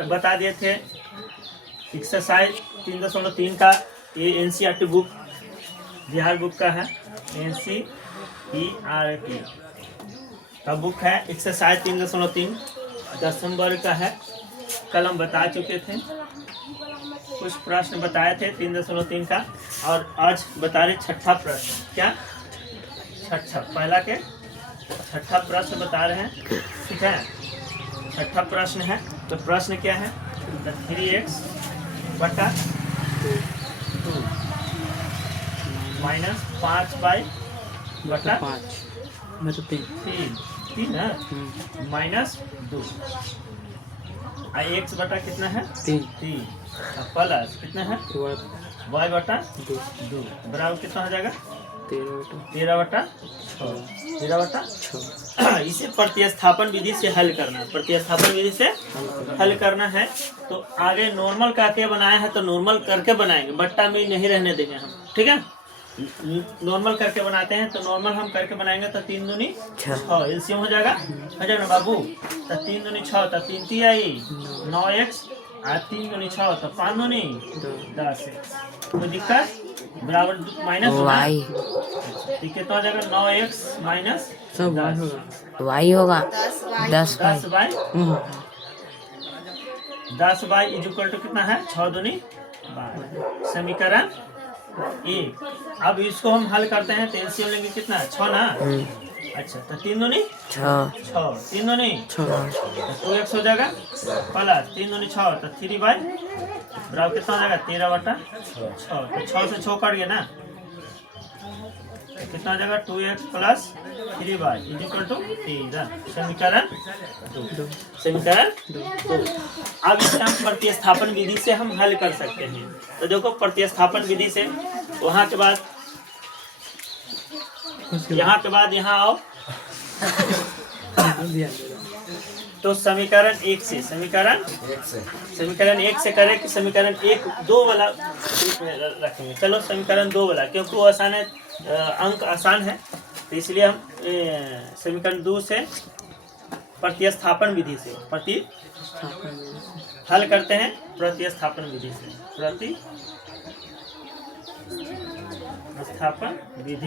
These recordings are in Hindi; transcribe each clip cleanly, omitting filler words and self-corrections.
बता दिए थे एक्सरसाइज 3.3 का। ये एनसीईआरटी बुक बिहार बुक का है। एनसीईआरटी का बुक है। एक्सरसाइज 3.3 10 वर्ग का है। कल हम बता चुके थे, कुछ प्रश्न बताए थे 3.3 का, और आज बता रहे छठा प्रश्न। क्या छठा पहला के छठा प्रश्न बता रहे हैं, ठीक है। छठा प्रश्न है, तो प्रश्न क्या है? 3x बटा 2 माइनस 5y बटा 3 है माइनस 2 x बटा कितना है 3 प्लस कितना है y बटा 2 बराबर कितना हो जाएगा 13 बटा 6। इसे प्रतिस्थापन विधि से हल करना है। प्रतिस्थापन विधि से हल करना है। तो आगे नॉर्मल करके बनाया है, तो नॉर्मल करके बनाएंगे, बट्टा में नहीं रहने देंगे हम, ठीक है। नॉर्मल करके बनाते हैं, तो नॉर्मल हम करके बनाएंगे तो 3 दूनी 6 एलसीएम हो जाएगा ना बाबू। तो 3 दूनी 6 तो 3 3 आई 9x, 3 दूनी 6 तो 5 दूनी 10x। कोई दिक्कत? बराबर माइनस वाई कितना हो जाएगा 9x माइनस वाई होगा 10 बाई इज इक्वल टू कितना है 6 दूनी 12। समीकरण 1। अब इसको हम हल करते हैं तो एलसीएम लेंगे कितना है 6 ना। अच्छा तो 3 दूनी 6 3 दूनी 2x हो जाएगा प्लस 3 दूनी 6 तो 3 बाई बराबर कितना हो जाएगा 13 बटा 6। तो 6 से 6 कट गया ना, कितना हो जाएगा 2x plus 3 y is equal to 13। समीकरण 2। समीकरण 2। अब इसे हम प्रतिस्थापन विधि से हम हल कर सकते हैं। तो देखो प्रतिस्थापन विधि से वहां के बाद यहाँ आओ। तो समीकरण 1 से समीकरण 1 से करें कि समीकरण 1 2 वाला रखेंगे। चलो समीकरण 2 वाला, क्योंकि वो आसान है, अंक आसान है, तो इसलिए हम समीकरण 2 से प्रतिस्थापन विधि से हल करते हैं। प्रतिस्थापन विधि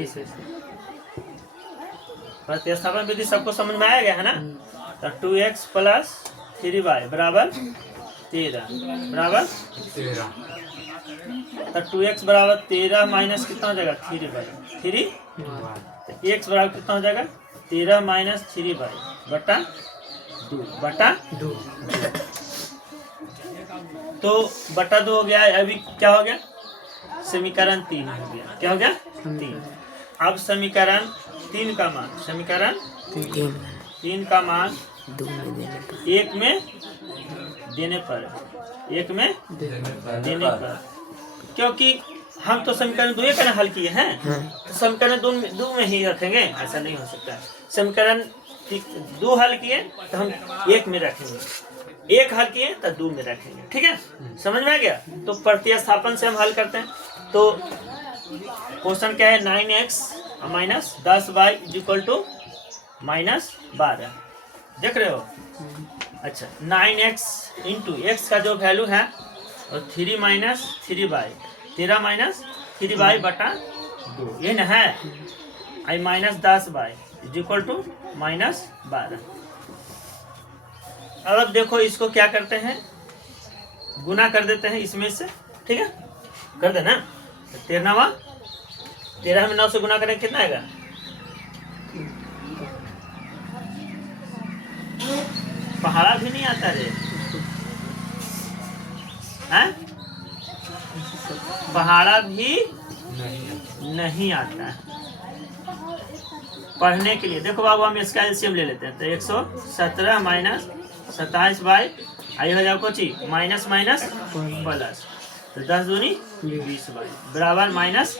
से प्रतिस्थापन विधि सबको समझ में आया गया है ना। तो 2x प्लस 3y बराबर 13 बराबर 13। तो 2x बराबर 13 माइनस कितना हो जाएगा 3y 3। तो x बराबर कितना हो जाएगा 13 माइनस 3y बटा 2 तो बटा 2 हो गया। अभी क्या हो गया समीकरण 3 हो गया। क्या हो गया 3। अब समीकरण 3 का मान 3 का मान 1 में देने पर क्योंकि हम तो समीकरण 2 का हल किए हैं, तो समीकरण 2 में ही रखेंगे, ऐसा नहीं हो सकता। समीकरण 2 हल किए तो हम 1 में रखेंगे, 1 हल किए तो 2 में रखेंगे, ठीक है। समझ में आ गया। तो प्रतिस्थापन से हम हल करते हैं। तो क्वेश्चन क्या है 9x minus 10y is equal to minus 12। देख रहे हो? अच्छा 9x इंटू एक्स का जो वैल्यू है और 3 माइनस 3y 13 माइनस 3y बटा 2 ये ना है। I minus 10y is equal to minus 12। अब देखो इसको क्या करते हैं, गुना कर देते हैं इसमें से, ठीक है। कर देना 13 में 9 से गुना करें कितना आएगा पहाड़ा भी नहीं आता रे, हैं? पहाड़ा भी नहीं आता है पढ़ने के लिए। देखो बाबू हम इसका एलसीएम ले लेते हैं। तो 117 माइनस 27 बाई आई हो जाओ कोची माइनस प्लस, तो 10 दूनी 20 बाई बराबर माइनस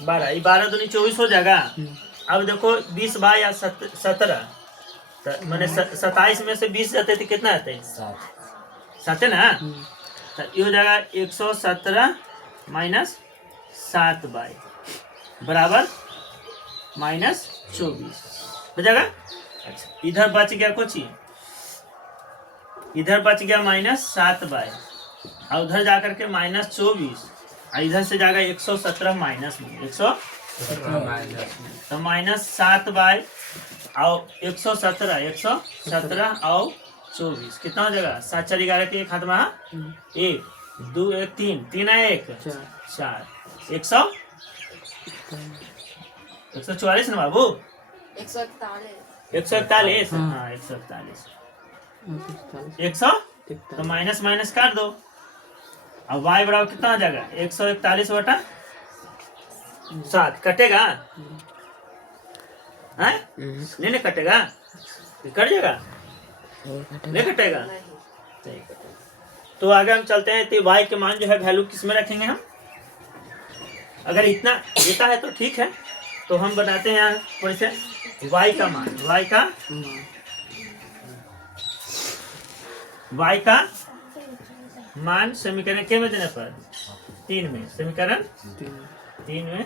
12। ये 12 दूनी 24 हो जाएगा। अब देखो 20 बाई या 17, तो मैंने 27 में से 20 जाते थे कितना आते हैं 7 है ना। तो ये हो जाएगा 117 माइनस 7 बाई बराबर माइनस 24 हो जाएगा। अच्छा इधर बच गया कुछ ही इधर बच गया -7/, और उधर जाकर के -24, और इधर से जाएगा 117 माइनस में, 117 तो -7/, और 117 और 24 कितना हो जाएगा? 7 4 11 के एक हाथ में 1 2 1 3 3 है 1 4 144 ना बाबू, 141 हाँ 141 100 तो माइनस माइनस काट दो, अब y बराबर कितना आ जाएगा? 141/7 कटेगा है? नहीं कटेगा, कट जाएगा, नहीं कटेगा। तो आगे हम चलते हैं। तो y के मान जो है वैल्यू किस में रखेंगे हम? अगर इतना देता है तो ठीक है, तो हम बनाते हैं यहाँ थोड़े से y का मान समीकरण के में देने पर 3 में, समीकरण 3 में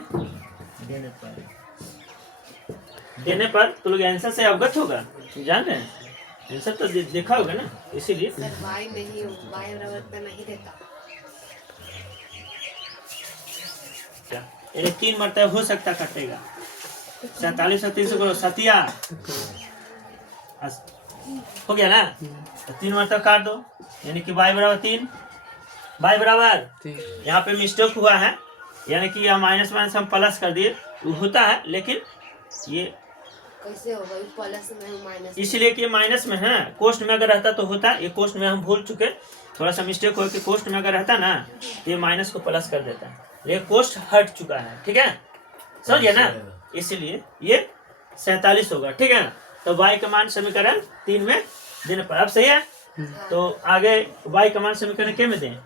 देने पर तो लोग आंसर से अवगत होगा, जान रहे हैं आंसर तो देखा होगा ना, इसीलिए सर y नहीं देता क्या 3 मरतबा हो सकता कटेगा। 47 और 300 करो सतिया हो गया ना, तो 3 मरतबा काट दो, यानी कि y बराबर 3, y बराबर यहाँ पे मिस्टेक हुआ है, यानी कि यह माइनस माइनस हम प्लस कर दिए, होता है लेकिन ये कैसे होगा? प्लस में माइनस, इसलिए कि माइनस में है, कोष्ट में अगर रहता तो होता, ये कोष्ट में हम भूल चुके, थोड़ा सा मिस्टेक हो कि कोष्ट में अगर रहता ना तो ये माइनस को प्लस कर देता है, लेकिन कोष्ट हट चुका है, ठीक है समझिए ना, इसलिए ये 47 होगा, ठीक है। तो y का मान समीकरण 3 में देने पर अब सही है। तो आगे y का मान समीकरण के में दें?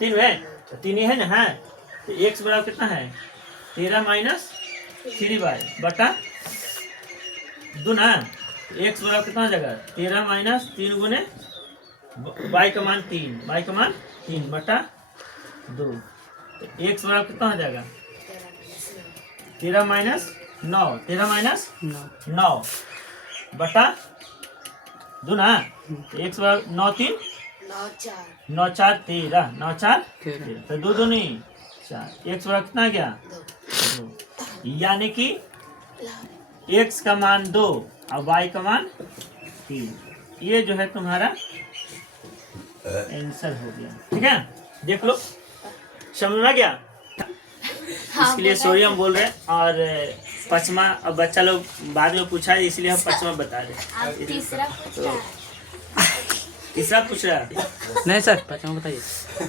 3 में, तो 3 ही है ना, है तो x बराबर कितना है? 13 - 3y बटा 2 ना, x बराबर कितना हो जाएगा? 13 - 3 गुने y का मान 3 बटा 2, तो x बराबर कितना हो जाएगा? 13 - 9 बटा 2 ना, x बराबर 9 3 9 4 13 9 4 13, तो 2 दूनी 4, x बराबर कितना आ गया? 2, यानी कि x का मान 2 और y का मान 3, ये जो है तुम्हारा आंसर हो गया, ठीक है। देख लो समझ में आ गया, इसके लिए सॉरी हम बोल रहे हैं। और पचमा अब बच्चा लोग बाद में पूछा है, इसलिए हम पचमा बता रहे। तीसरा पूछ रहा है? नहीं सर पचमा बताइए।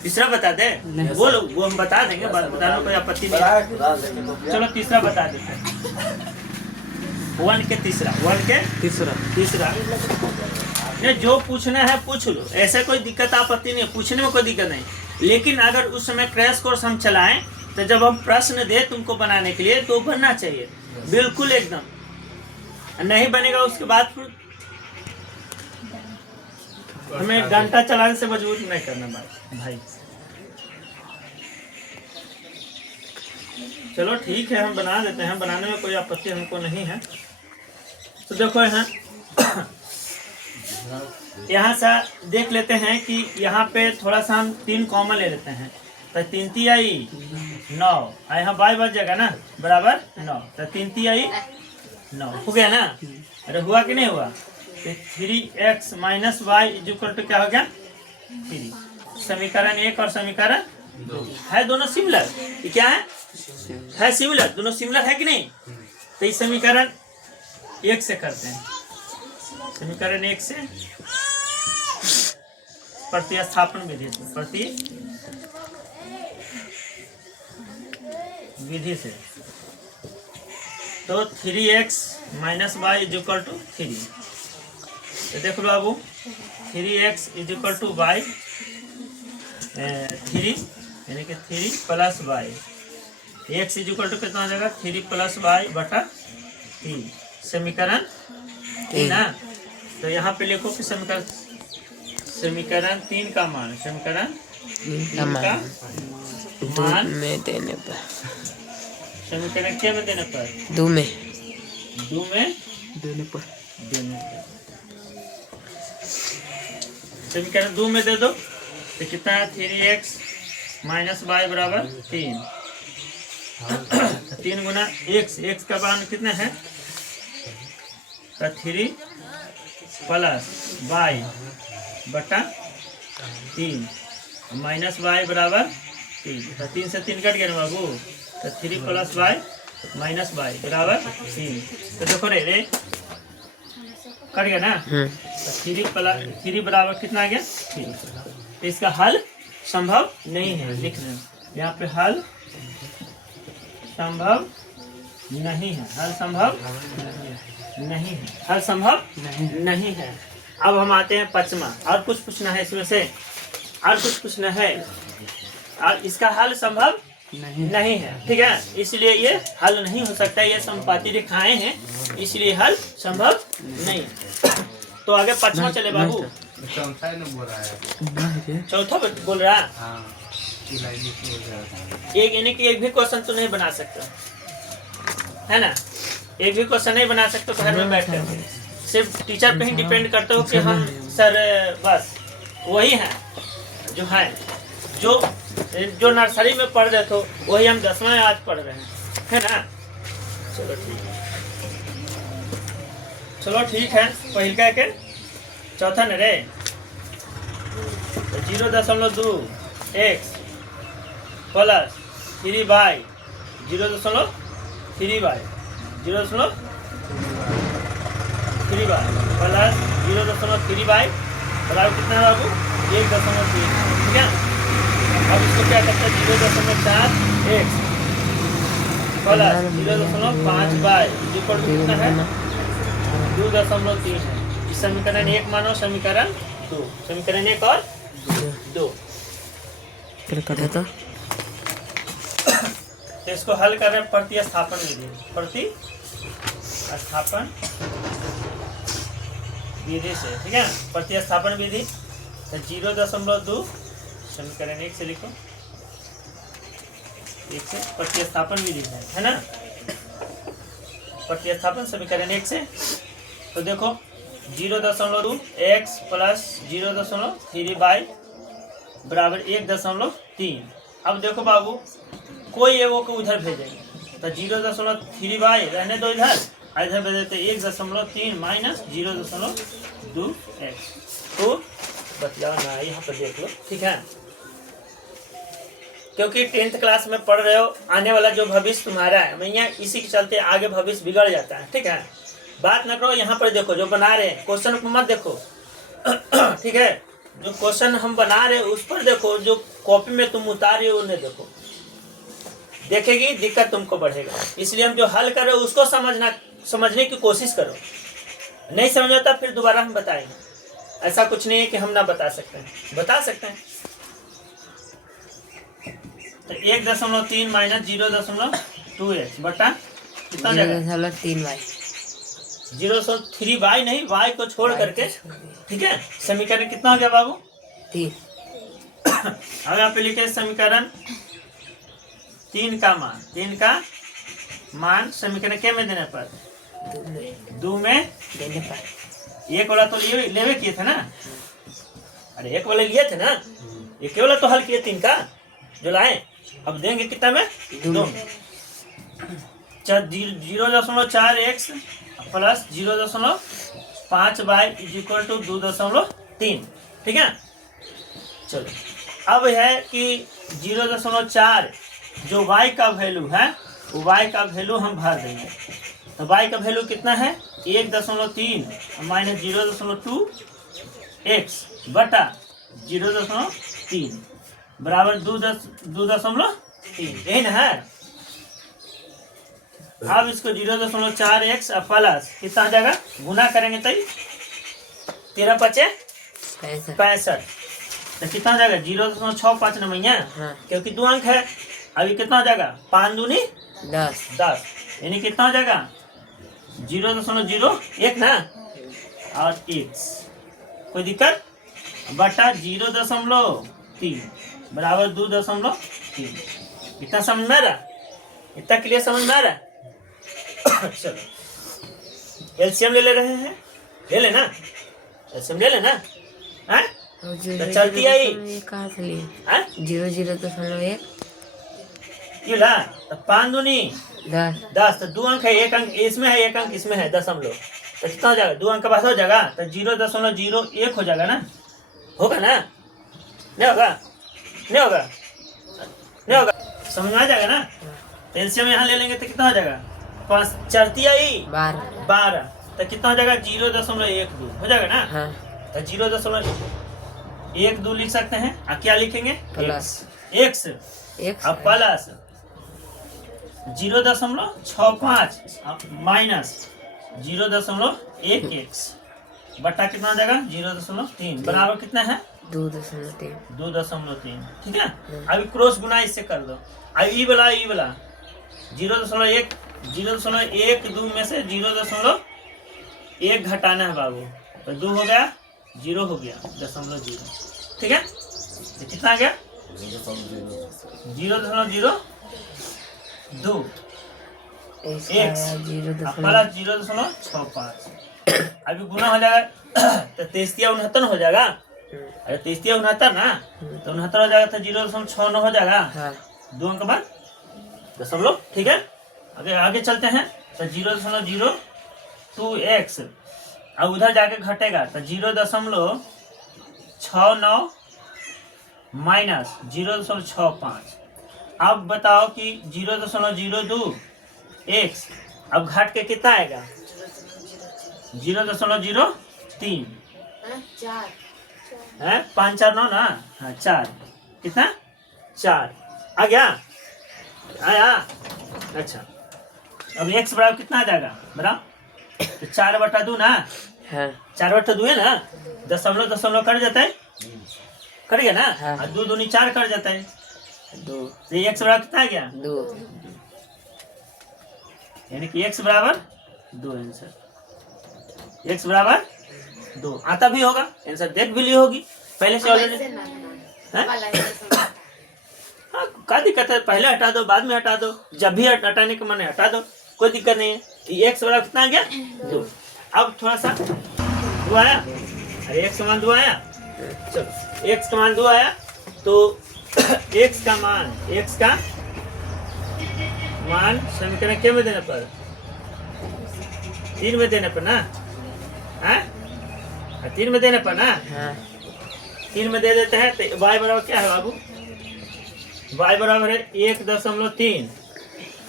तीसरा बता दे, वो हम बता देंगे, बताने कोई आपत्ति नहीं। चलो तीसरा बता देते हैं। 1 के तीसरा नहीं, जो पूछना है पूछ लो, ऐसा कोई दिक्कत आपत्ति नहीं, पूछने में कोई दिक्कत नहीं। लेकिन अगर उस समय क्रैश कोर्स हम चलाएं तो जब हम प्रश्न दे तुमको बनाने के लिए तो बनना चाहिए बिल्कुल एकदम, नहीं बनेगा उसके बाद फिर हमें घंटा चलाने से मजबूर नहीं करना भाई। चलो ठीक है, हम बना देते हैं, बनाने में कोई आपत्ति हमको नहीं है। तो देखो यहाँ से देख लेते हैं कि यहाँ पे थोड़ा सा हम 3 कॉमन ले लेते हैं, तो 3 3 आई 9, यहाँ y बच जाएगा ना बराबर 9, तो 3 3 आई 9 हो गया ना। अरे हुआ कि नहीं हुआ? तो 3x - y = क्या हो गया? 3। समीकरण 1 और समीकरण 2 है दोनों सिमिलर, ये क्या है सिमिलर, दोनों सिमिलर है कि नहीं? तो इस समीकरण 1 से करते हैं, समीकरण 1 से प्रतिस्थापन विधि से तो 3x - y = 3। तो देखो बाबू 3x = y 3 यानी कि 3 + y, x = कितना हो जाएगा? 3 + y बटा 3, समीकरण 3 ना। तो यहाँ पे लिखो कि समीकरण 3 का मान, समीकरण 3 का मान में देने पर, समीकरण क्या में देने पर? 2 में देने पर समीकरण 2 में दे दो तो कितना है 3x माइनस वाई बराबर 3। 3 गुना x का मान कितना है तो 3 प्लस वाई बटा 3 माइनस वाई बराबर 3। तो 3 से 3 कट गया ना बाबू, तो 3 प्लस वाई माइनस वाई बराबर 3। तो देखो रे कट गया ना, तो 3 बराबर कितना आ गया 3। तो इसका हल संभव नहीं है, लिख लें यहाँ पे हल संभव नहीं है, हल संभव नहीं है, हल संभव नहीं है। अब हम आते हैं पचमा। और कुछ पूछना है इसमें से, और कुछ पूछना है, और इसका हल संभव नहीं है, ठीक है। इसलिए ये हल नहीं हो सकता, ये समपाती रेखाएं हैं, इसलिए हल संभव नहीं है। तो आगे पचमा चले बाबू। चौथा बोल रहा एक, यानी कि एक भी क्वेश्चन तो नहीं बना सकता है ना, एक भी क्वेश्चन नहीं बना सकते घर में बैठ कर, सिर्फ टीचर पे ही डिपेंड करते हो कि हम सर बस वही हैं जो है, जो नर्सरी में पढ़ रहे थे वही हम 10वां में आज पढ़ रहे हैं, है ना। चलो ठीक है, चलो ठीक है। पहिलका के चौथा न रे 0.2 x plus 3 y 0.3 y 0.3 y plus 0.3 y बराबर कितना है बाबू 1.3, ठीक है। अब इसको क्या करते हैं 0.4 x प्लस 0.5 y कितना है 2.3 है। इस समीकरण 1 मानो समीकरण 2, समीकरण 1 और 2। तो इसको हल कर रहे हैं प्रतिस्थापन विधि, प्रतिस्थापन विधि से, ठीक है। प्रतिस्थापन विधि तो 0.2 समीकरण 1 से लिखो, 1 से प्रतिस्थापन विधि है ना। प्रतिस्थापन समीकरण 1 से तो देखो 0.2 x प्लस 0.3 y बराबर 1.3। अब देखो बाबू कोई एगो को उधर भेजेंगे तो 0.3 y रहने दो इधर, इधर भेज देते 1.3 माइनस 0.2 x। तो बतलाओ ना, यहाँ पर देख लो, ठीक है। क्योंकि 10th क्लास में पढ़ रहे हो, आने वाला जो भविष्य तुम्हारा है, मैं यहाँ इसी के चलते आगे भविष्य बिगड़ जाता है, ठीक है। बात न करो, यहाँ पर देखो जो बना रहे हैं क्वेश्चन को मत देखो ठीक है। जो क्वेश्चन हम बना रहे हैं उस पर देखो, जो कॉपी में तुम उतार रहे हो उन्हें देखो, देखेगी दिक्कत तुमको बढ़ेगा। इसलिए हम जो हल कर रहे हो उसको समझने की कोशिश करो, नहीं समझ आता फिर दोबारा हम बताएंगे। ऐसा कुछ नहीं है कि हम ना बता सकते हैं, बता सकते हैं। तो 1.3 माइनस 0.2x बटा कितना जाएगा 0.3 y नहीं, y को छोड़ करके, ठीक है। समीकरण कितना हो गया बाबू 3। अब यहाँ पे लिखे समीकरण 3 का मान समीकरण के में देने पर 2 में देने पर 1 वाला तो लेवे किए थे ना, अरे 1 वाले लिए थे ना, 1 वाला तो हल किए 3 का जो लाए, अब देंगे कितना में 2 में 0.4x plus 0.5 y equal to 2.3, ठीक है। चलो अब है कि 0.4 जो y का वैल्यू है वो y का वैल्यू हम भर देंगे। तो y का वैल्यू कितना है 1.3 माइनस 0.2 x बटा 0.3 बराबर 2.3, यही ना है। अब इसको 0.4x प्लस कितना आ जाएगा, गुना करेंगे तो 13 पचे 65, तो कितना हो जाएगा 0.65 न भैया, क्योंकि 2 अंक है। अभी कितना हो जाएगा 5 दूनी 10, यानी कितना हो जाएगा 0.01 ना और x, कोई दिक्कत, बटा 0.3 बराबर 2.3। इतना समझ में आ रहा, इतना क्लियर समझ में आ रहा। चलो एलसीएम ले रहे हैं, ले लेना, एलसीएम ले लेना है। तो चलती आई 0.1 कहाँ से लिए? हाँ? 0.01 ये ला तो 5 दूनी 10 10, तो 2 अंक है, 1 अंक इसमें है, 1 अंक इसमें है, दशमलव, तो कितना हो जाएगा? 2 अंक का पास हो जाएगा, तो 0.01 हो जाएगा ना, होगा ना? नहीं होगा? नहीं होगा? नहीं होगा? समझ में आ जाएगा ना? तो एलसीएम यहाँ ले लेंगे तो कितना हो जाएगा? 5 चढ़ती आई 12, तो कितना हो जाएगा? 0.12 हो जाएगा ना? हाँ तो 0.12 लिख सकते हैं। और क्या लिखेंगे? प्लस एक्स X अब प्लस 0.65 माइनस 0.1x बटा कितना हो जाएगा? 0.3 बराबर कितना है? 2.3 2.3। ठीक है, अभी क्रॉस गुना इससे कर दो। अब ई वाला 0.12 में से 0.1 घटाना है बाबू, तो 2 हो गया, 0 हो गया, 0.0। ठीक है, तो कितना आ गया? 0.02 एक्स प्लस 0.65। अभी गुना हो जाएगा तो 63 हो जाएगा। अरे 63 ना, तो 69 हो जाएगा, तो 0.69 हो जाएगा। हाँ 2 अंक बाद दशमलव। ठीक है, आगे आगे चलते हैं, तो 0.02x अब उधर जाके घटेगा, तो 0.69 माइनस 0.65। अब बताओ कि 0.02x अब घट के कितना आएगा? 0.03 4 है, 5 4 9 ना, हाँ 4, कितना? 4 आ गया, आया। अच्छा, अब x बराबर कितना आ जाएगा? बराबर तो 4/2 ना, हाँ 4/2 है ना, दशमलव कट जाता है, कट गया ना। हाँ। और 2 दूनी 4 कट जाता है, 2 तो ये x बराबर कितना आ गया? 2 यानी कि x बराबर 2 आंसर, x बराबर 2 आता भी होगा, आंसर देख भी ली होगी पहले से ऑलरेडी। हैं? हाँ, क्या दिक्कत है? पहले हटा दो, बाद में हटा दो, जब भी हटाने का मन है हटा दो, कोई दिक्कत नहीं है। ये x बराबर कितना आ गया? 2। अब थोड़ा सा 2 आया, अरे x का मान 2 आया, चलो x का मान 2 आया, तो x का मान समीकरण क्या में देने पर? 3 में देने पर ना, है 3 में देने पर ना, हाँ 3 में दे देते हैं, तो y बराबर क्या है बाबू? y बराबर है 1.3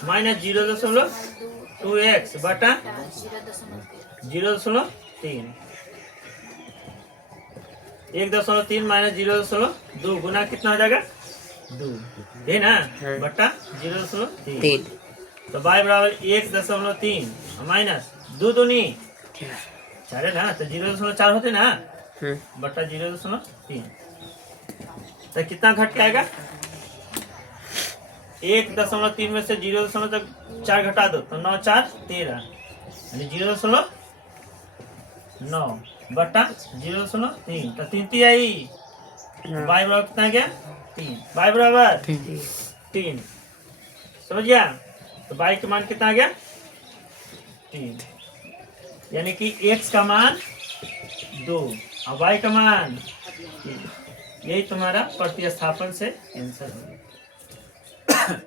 माइनस 0.2x बटा 0.3। 1.3 माइनस 0.2 गुना कितना हो जाएगा? 2 है ना, बटा 0.3। 3 तो y बराबर 1.3 माइनस 2 दूनी 4 है ना, तो 0.4 होते ना, बटा 0.3। तो कितना घट के आएगा? 1.3 में से 0.4 घटा दो, तो 9 4 13, यानी 0.9 बटा 0.3, तो 3 आई। y बराबर कितना गया? 3। y बराबर 3, समझ गया? तो y का मान कितना आ गया? 3, यानी कि x का मान 2 और y का मान 3। यही तुम्हारा प्रतिस्थापन से आंसर हो गया।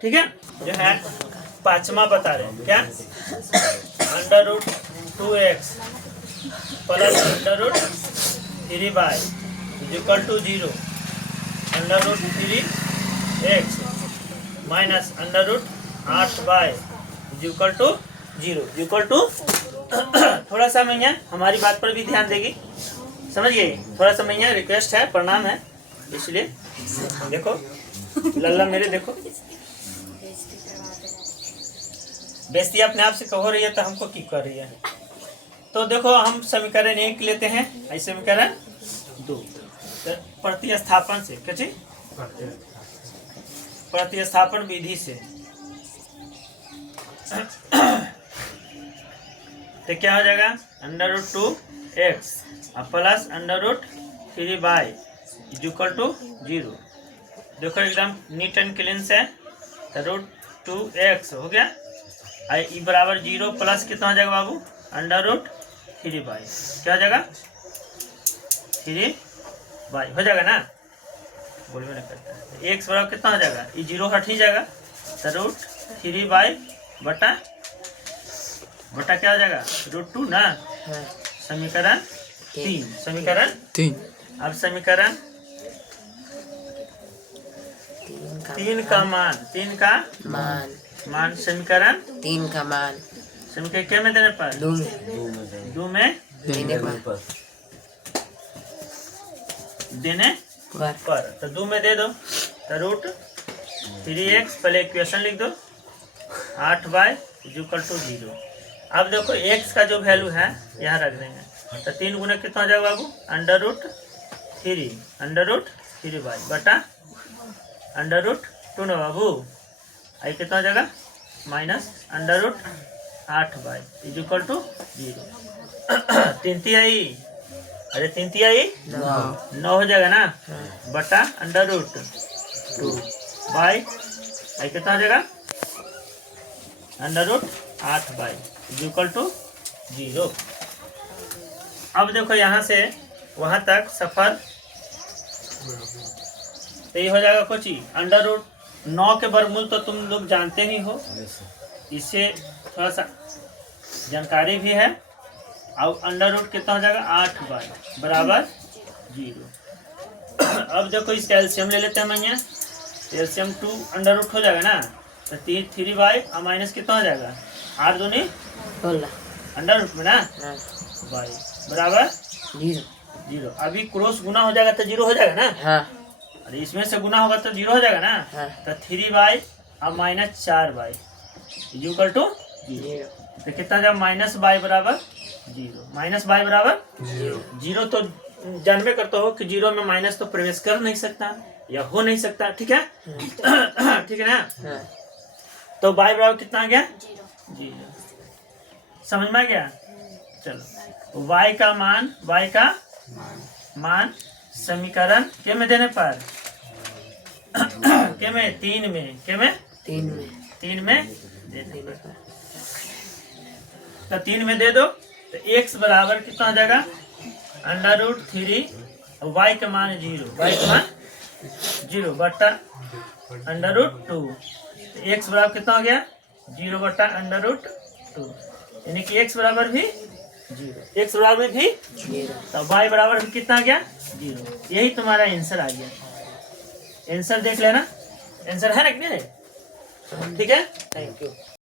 ठीक है, जो है 5वां बता रहे हैं क्या? √2x plus √3y equal to 0, √3x minus √8y equal to 0 equal to. थोड़ा सा मैया हमारी बात पर भी ध्यान देगी, समझ गए? थोड़ा सा मैया रिक्वेस्ट है, प्रणाम है, इसलिए देखो लल्ला मेरे, देखो बेइज्जती अपने आप से हो रही है, तो हमको की कर रही है। तो देखो हम समीकरण 1 लेते हैं, ऐसे समीकरण 2 प्रतिस्थापन से, कैसे? प्रतिस्थापन विधि से। तो क्या हो जाएगा? √2x plus √3y equal to 0। देखो एकदम नीट एंड क्लीन से, तो √2x हो गया, ई बराबर 0 प्लस कितना हो जाएगा बाबू? √3y क्या हो जाएगा? 3 वाई हो जाएगा ना, बोलवे नहीं करता है। एक्स बराबर कितना हो जाएगा, ये 0 हट ही जाएगा, तो रूट 3y बटा क्या हो जाएगा, √2 ना। हाँ समीकरण 3, समीकरण 3 अब समीकरण 3 का मान, 3 का मान समीकरण 3 का मान समीकरण क्या में देने पर, 2 में 2 में देने पर देने पर, तो 2 में दे दो, तो √3x पहले इक्वेशन लिख दो, 8y = 0। अब देखो x का जो वैल्यू है यहाँ रख देंगे, तो 3 गुना कितना हो जाएगा बाबू, √3y बटा √2 ना बाबू, आई कितना हो जाएगा, -√8y = 0। 3 तिहाई, अरे 3 तिहाई 9 हो जाएगा ना, बटा √2 y, आई कितना हो जाएगा, √8y = 0। अब देखो यहाँ से वहाँ तक सफर, तो ये हो जाएगा कुछ ही √9 के वर्गमूल तो तुम लोग जानते ही हो, इससे थोड़ा सा जानकारी भी है। अब √, कितना हो जाएगा, 8y बराबर 0। अब देखो इस एलसीएम ले लेते हैं हम, यहाँ एलसीएम 2 √ हो जाएगा ना, तो 3y और माइनस कितना हो जाएगा, 8 दूनी 16 √, में ना, हाँ y बराबर 0। अभी क्रॉस गुना हो जाएगा तो 0 हो जाएगा ना, हाँ अरे इसमें से गुना होगा तो 0 हो जाएगा ना, हाँ तो 3y और -4y = 0। तो कितना जब -y बराबर 0, -y बराबर 0, तो जानबे करते हो कि 0 में माइनस तो प्रवेश कर नहीं सकता या हो नहीं सकता, ठीक है। ठीक है ना, हाँ तो y बराबर कितना आ गया, 0। समझ में आ गया। चलो y का मान समीकरण के में देने पर के में 3 में 3 में देने पर, तो 3 में दे दो, तो x बराबर कितना हो जाएगा, √3 और y का मान 0, y का मान 0 बटा √2, तो x बराबर कितना हो गया, 0 बटा √2, यानी कि x बराबर भी 0, x बराबर भी 0, तो y बराबर भी कितना आ गया, 0। यही तुम्हारा आंसर आ गया। आंसर देख लेना, आंसर है ना, ठीक है, थैंक यू।